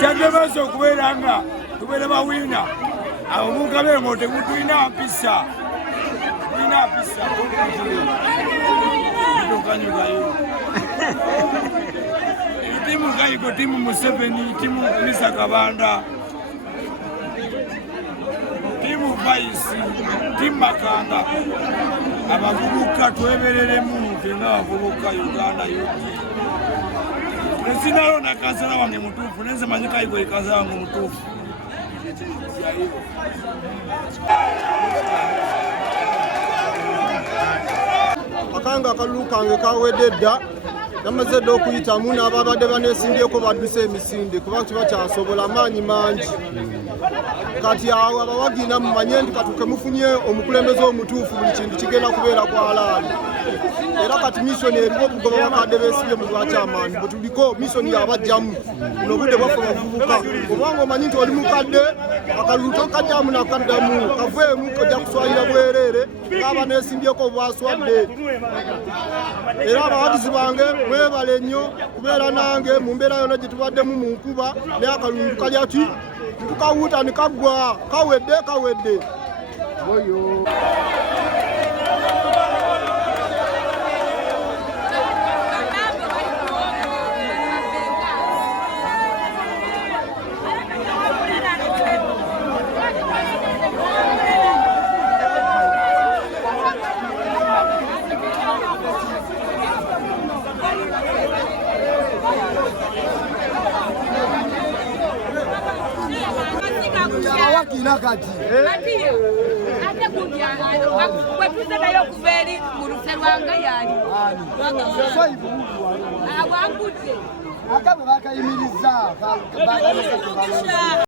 Changamoto kuberanga tubere bawina abo mugabe ngote mutwina mpisa timu kaiko timu Museveni timu Misa Kabanda timu Vaisi timu Makanga abavubuka twebereremu tenga abavubuka Uganda yoki Presidalo na kansala wange mutufu nenze manyika iko ikaza wange mutufu akanga akalulu kange kawededda namaze dda okuyitamu n'ababadde baneesimbyeko badduse emisinde kuba kiba kyasobola maanyi mangi kati awo abawagina mumanye nti katuke mufunye omukulembeze omutuufu buli kintu kigenda kubeera kwalaali era kati misoni eriwo okugoba bakadde beesibye mu lwakyamaanyi bwe tuliko misoni yabajjamu buno budde bwaffe bavubuka obanga omanyi nti oli mukadde akalulu tokajjamu nakaddamu kaveemu kojja kuswalira bwereere kaaba neesimbyeko bwaswadde era abawagizi bange mwebale nnyo kubeera nange mu mbeera yonna gye tubaddemu mu nkuba naye akalulu kalya ki tukawuuta ne kaggwa kawedde oyo kati ate kujja kwetuze nayo kubeeri mu luserwanga yali abwangudde ate bwe bakayimiriza